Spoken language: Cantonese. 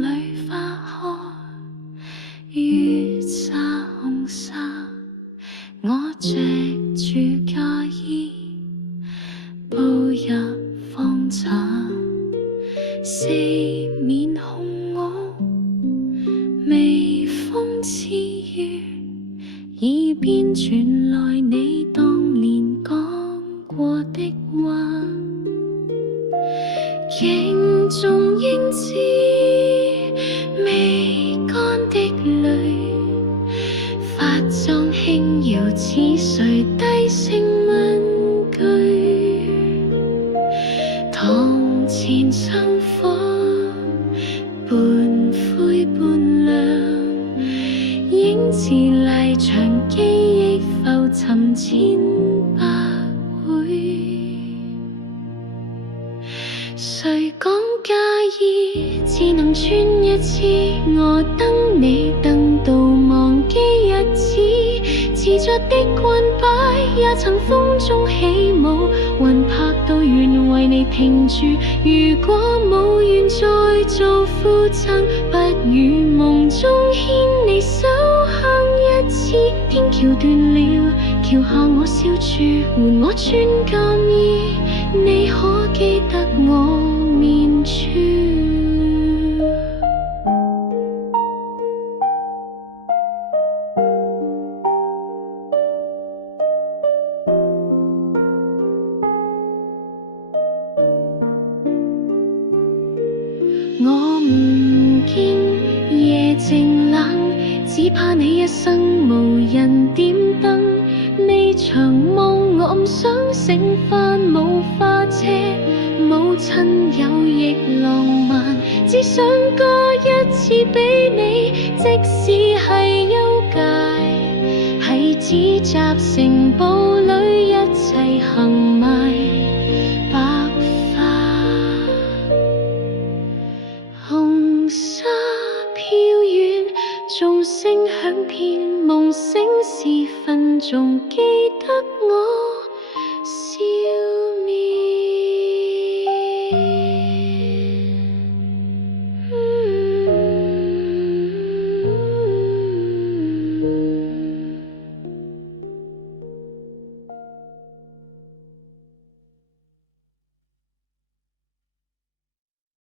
裏花開，雨灑紅紗，我藉住嫁衣步入芳茶，四面紅屋，微風似雨，耳邊傳來你當年講過的話，鏡中應知未乾的淚，髮妝輕搖似誰低聲問句，堂前燈火半灰半亮，影自麗場記憶浮沉千百回，誰講嫁衣只能穿一次，我等你等到忘記日子，遲着的棍擺也曾風中起舞，魂魄到願為你停住，如果無緣再做負贈，不如夢中牽你手行一次，天橋斷了，橋下我笑住換我穿嫁衣，你可記得我面珠？我唔見夜靜冷，只怕你一生無人點燈。呢場夢我唔想醒返，冇花車，冇親友亦浪漫，只想過一次俾你，即使係休假，喺紙紮城堡裏一齊行埋白花。紅紗飄遠，鐘聲響遍夢醒時分，仲記得我。